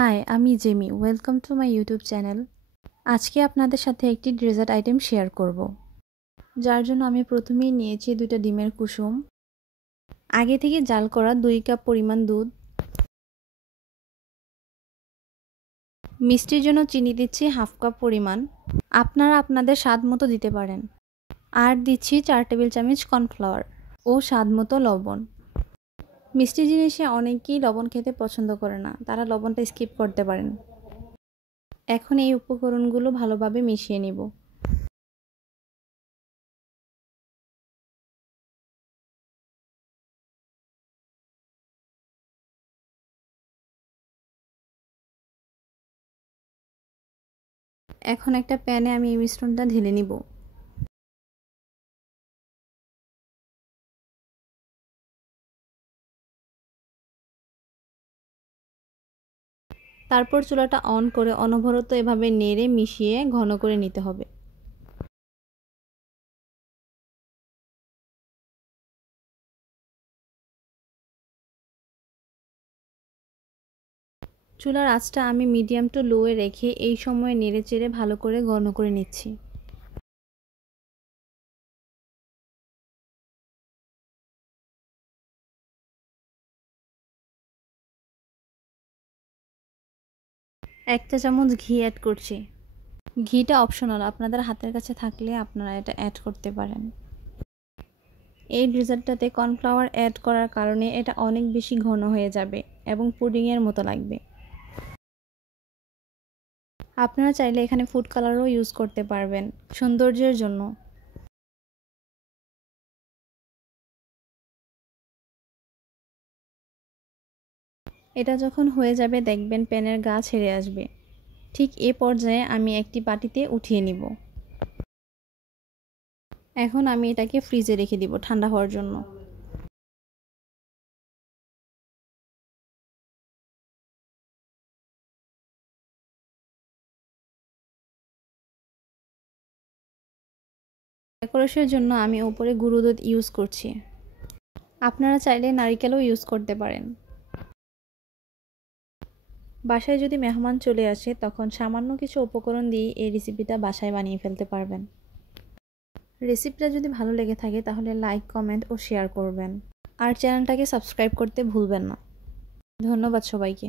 High, আমি Jamie. Welcome to my YouTube channel. আজকে আপনাদের সাথে একটি ডেজার্ট আইটেম শেয়ার করব, যার জন্য আমি প্রথমেই নিয়েছি 2টা ডিমের কুসুম, আগে থেকে জাল করা 2 কাপ পরিমাণ দুধ, মিষ্টির জন্য চিনি দিচ্ছি হাফ কাপ পরিমাণ, আপনারা আপনাদের স্বাদ মতো দিতে পারেন। আর দিচ্ছি 4 টেবিল চামচ কর্নফ্লাওয়ার ও স্বাদ মতো লবণ। মিষ্টি জিনিসে অনেকেই লবণ খেতে পছন্দ করে না, তারা লবণটা স্কিপ করতে পারেন। এখন এই উপকরণগুলো ভালোভাবে মিশিয়ে নিব। এখন একটা প্যানে আমি এই মিশ্রণটা ঢেলে নিব। তারপর চুলাটা অন করে অনবরত এভাবে নেড়ে মিশিয়ে ঘন করে নিতে হবে। চুলার আঁচটা আমি মিডিয়াম টু লোয়ে রেখে এই সময় নেড়ে চেড়ে ভালো করে ঘন করে নিচ্ছি। এক চা চামচ ঘি অ্যাড করছি। ঘিটা অপশনাল, আপনাদের হাতের কাছে থাকলে আপনারা এটা অ্যাড করতে পারেন। এই ডেজার্টটাতে কর্নফ্লাওয়ার অ্যাড করার কারণে এটা অনেক বেশি ঘন হয়ে যাবে এবং পুডিংয়ের মতো লাগবে। আপনারা চাইলে এখানে ফুড কালারও ইউজ করতে পারবেন সৌন্দর্যের জন্য। এটা যখন হয়ে যাবে দেখবেন প্যানের গা ছেড়ে আসবে। ঠিক এ পর্যায়ে আমি একটি বাটিতে উঠিয়ে নিব। এখন আমি এটাকে ফ্রিজে রেখে দিব ঠান্ডা হওয়ার জন্য। ডেকোরেশনের জন্য আমি উপরে গুঁড়ো দুধ ইউজ করছি। আপনারা চাইলে নারিকেলও ইউজ করতে পারেন। বাসায় যদি মেহমান চলে আসে তখন সামান্য কিছু উপকরণ দিয়ে এই রেসিপিটা বাসায় বানিয়ে ফেলতে পারবেন। রেসিপিটা যদি ভালো লেগে থাকে তাহলে লাইক, কমেন্ট ও শেয়ার করবেন। আর চ্যানেলটাকে সাবস্ক্রাইব করতে ভুলবেন না। ধন্যবাদ সবাইকে।